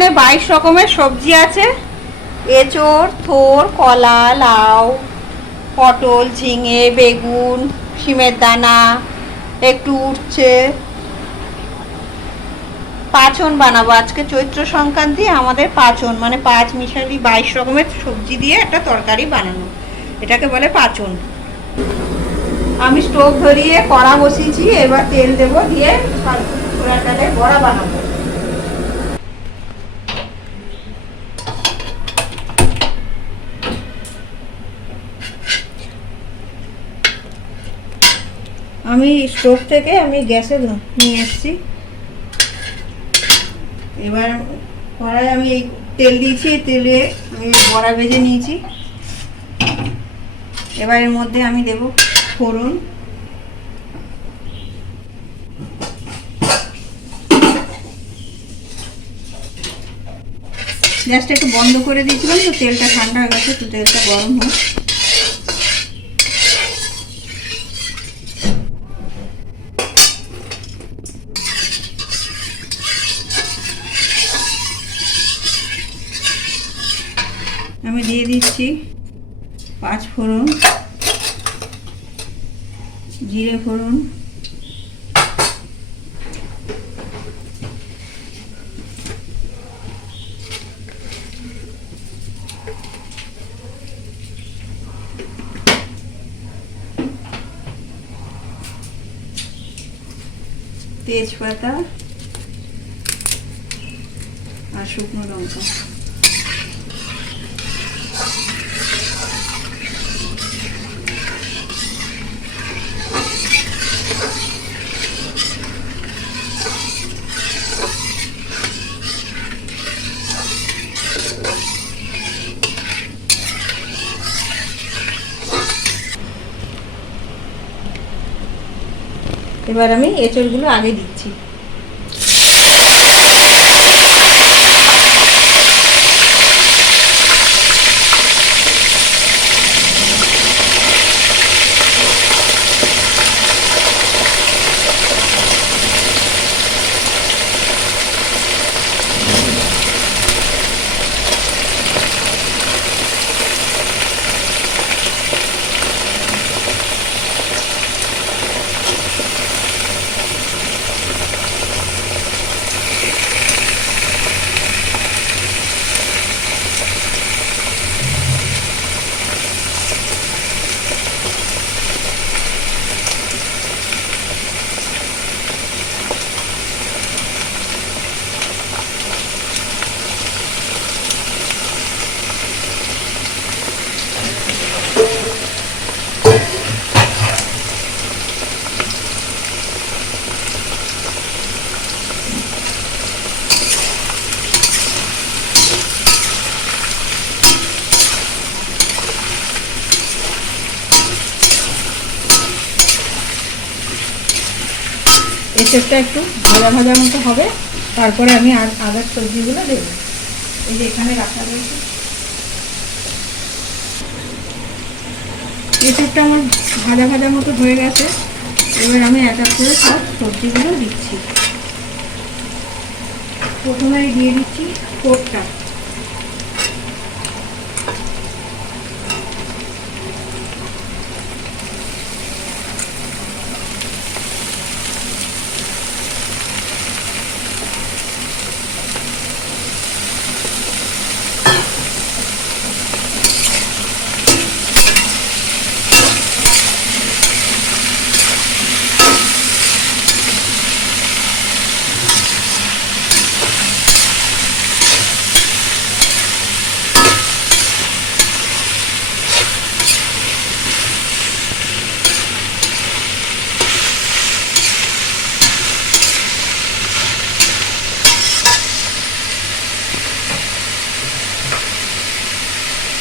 এখানে 22 রকমের সবজি আছে। এঁচোড়, থোর, কলা, লাউ, পটল, ঝিঙে, বেগুন, শিমের দানা, একটু উঠছে। পাচন বানাবো আজকে, চৈত্র সংক্রান্তি, আমাদের পাচন মানে 5 মিশালি 22 রকমের সবজি দিয়ে একটা তরকারি বানানো, এটাকে বলে পাচন। আমি স্টোভ ধরিয়ে কড়া বসিয়েছি, এবার তেল দেবো, দিয়ে ছোলার ডালের বড়া বানাবো। আমি স্টোভ থেকে গ্যাসে নিয়ে এসেছি। এবার কড়াই আমি এই তেল দিয়েছি, তেলে আমি বড়া ভেজে নিয়েছি। এবার এর মধ্যে আমি দেব ফোড়ন, গ্যাসটা একটু বন্ধ করে দিয়েছিলাম, তো তেলটা ঠান্ডা হয়ে গেছে, তো তেলটা গরম হোক। আমি দিয়ে দিচ্ছি 5 ফোড়ন, জিরে ফোড়ন, তেজপাতা আর শুকনো লঙ্কা। এবার আমি এঁচড়গুলো আগে দিচ্ছি। এঁচড়টা একটু ভাজা ভাজা মতো হবে, তারপরে আমি আদার সবজিগুলো দেব। এই যে এখানে রাখা রয়েছে, এঁচড়টা আমার ভাজা ভাজা মতো হয়ে গেছে। এবার আমি এক এক করে সব সবজিগুলো দিচ্ছি। প্রথমে দিয়ে দিচ্ছি পোটটা,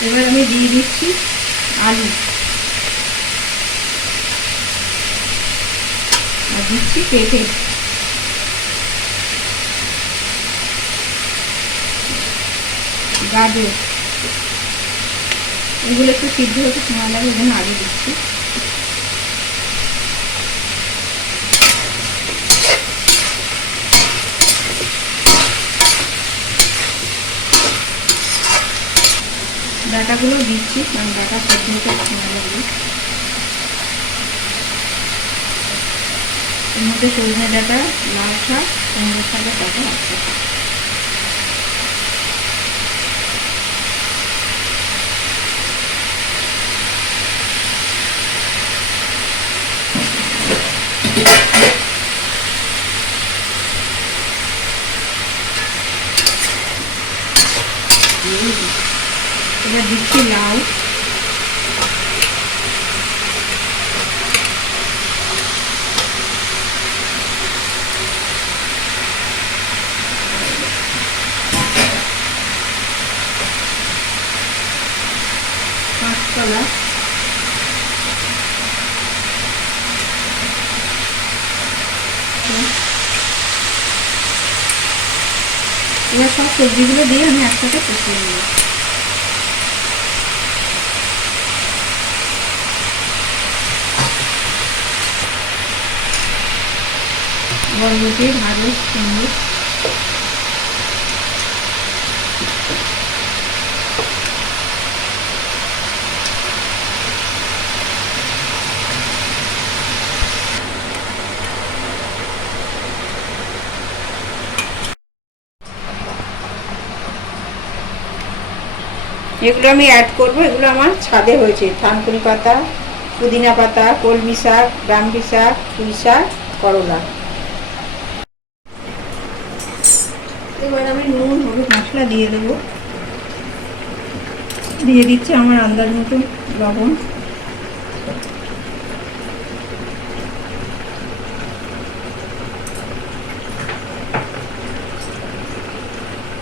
এবার আমি দিয়ে দিচ্ছি আলু আর দিচ্ছি পেঁপে। গাজর, এগুলো একটু সিদ্ধ হতে সময় লাগে, ওই জন্য আগে দিচ্ছি। ডাঁটাগুলো দিচ্ছি, কারণ ডাঁটা সেদ্ধ হতে সময় লাগবে। এর মধ্যে সজনে ডাঁটা, লাল শাক, কুমড়ো শাকের ডাঁটা আছে। এবার দিচ্ছি লাউ, কাঁচকলা, এবার সব সবজিগুলো দিয়ে আমি একসাথে কষিয়ে নেব। বরবটি, ঢ্যাঁড়স, কুমড়ো, এগুলো আমি অ্যাড করবো। এগুলো আমার ছাদে হয়েছে, থানকুনি পাতা, পুদিনা পাতা, কলমি শাক, ব্রাহ্মী শাক, পুঁই শাক, করলা। এবার আমি নুন, হলুদ, মশলা দিয়ে দেবো। দিয়ে দিচ্ছি আমার আন্দাজ মতো লবণ।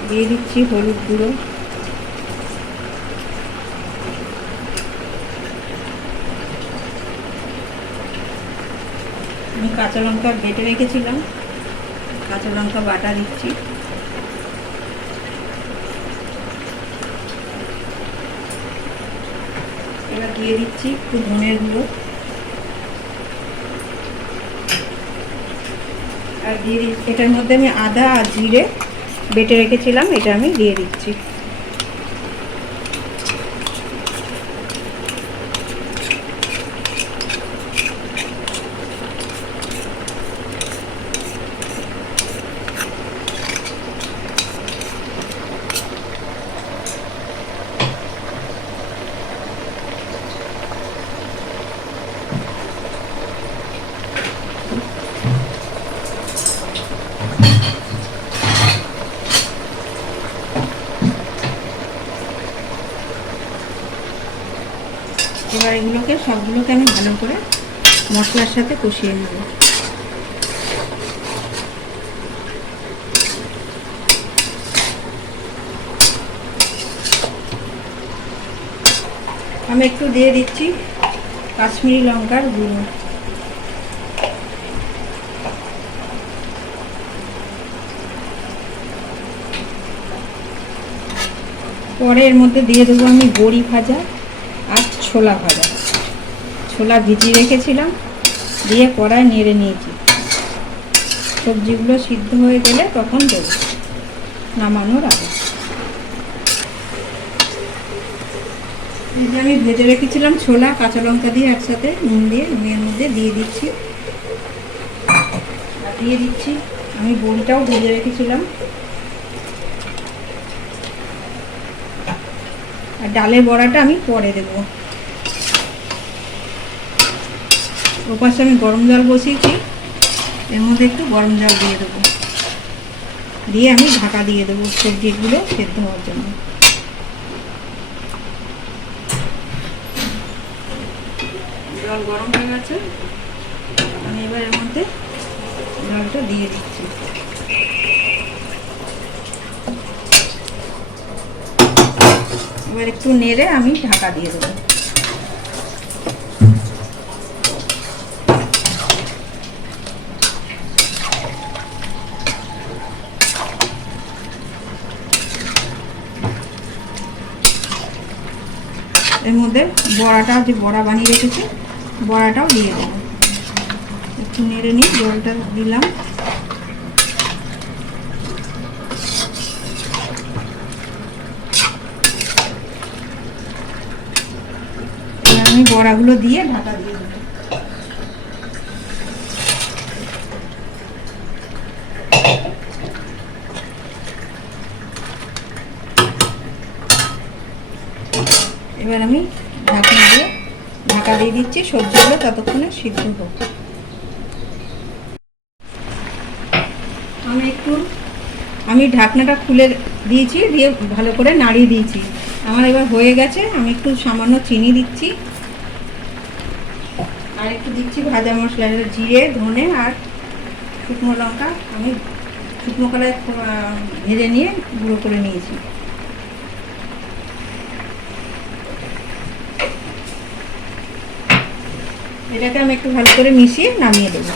দিয়ে দিচ্ছি হলুদ গুঁড়ো, আমি কাঁচা লঙ্কা বেটে রেখেছিলাম, কাঁচা লঙ্কা বাটা দিচ্ছি। এবার দিয়ে দিচ্ছি একটু ধনের গুঁড়ো, আর দিয়ে এটার মধ্যে আমি আদা আর জিরে বেটে রেখেছিলাম, এটা আমি দিয়ে দিচ্ছি। এবার এগুলোকে সবগুলোকে আমি ভালো করে মশলার সাথে কষিয়ে নেব। আমি একটু দিয়ে দিচ্ছি কাশ্মীরি লঙ্কার গুঁড়ো। পরে এর মধ্যে দিয়ে দেবো আমি বড়ি ভাজা আর ছোলা ভাজা। ছোলা ভিজিয়ে রেখেছিলাম, দিয়ে কড়ায় নেড়ে নিয়েছি। সবজিগুলো সিদ্ধ হয়ে গেলে তখন দেবো, নামানোর আগে। এই যে আমি ভেজে রেখেছিলাম ছোলা, কাঁচা লঙ্কা দিয়ে একসাথে নুন দিয়ে নুনের মধ্যে দিয়ে দিচ্ছি। আর দিয়ে দিচ্ছি আমি বড়িটাও ভেজে রেখেছিলাম। আর ডালের বড়াটা আমি পরে দেবো। ওপাশে আমি গরম জল বসিয়েছি, এর মধ্যে একটু গরম জল দিয়ে দেবো, দিয়ে আমি ঢাকা দিয়ে দেবো সবজিগুলো সেদ্ধ হওয়ার জন্য। জল গরম হয়ে গেছে, আমি এবার এর মধ্যে জলটা দিয়ে দিচ্ছি। এবার একটু নেড়ে আমি ঢাকা দিয়ে দেবো। এর মধ্যে বড়াটা, যে বড়া বানিয়ে রেখেছি, বড়াটাও দিয়ে দেবো। একটু নেড়ে নিই, জলটা দিলাম। আমি বড়াগুলো দিয়ে ঢাকা দিয়ে দেবো। এবার আমি ঢাকা দিয়ে দিচ্ছি, সবজিগুলো ততক্ষণে সিদ্ধ হোক। আমি ঢাকনাটা খুলে দিয়েছি, দিয়ে ভালো করে নাড়িয়ে দিয়েছি। আমার এবার হয়ে গেছে। আমি একটু সামান্য চিনি দিচ্ছি, আর একটু দিচ্ছি ভাজা মশলা, জিরে, ধনে আর শুকনো লঙ্কা। আমি শুকনো কড়াই ভেজে নিয়ে গুঁড়ো করে নিয়েছি। এটাকে আমি একটু ভালো করে মিশিয়ে নামিয়ে দেবো।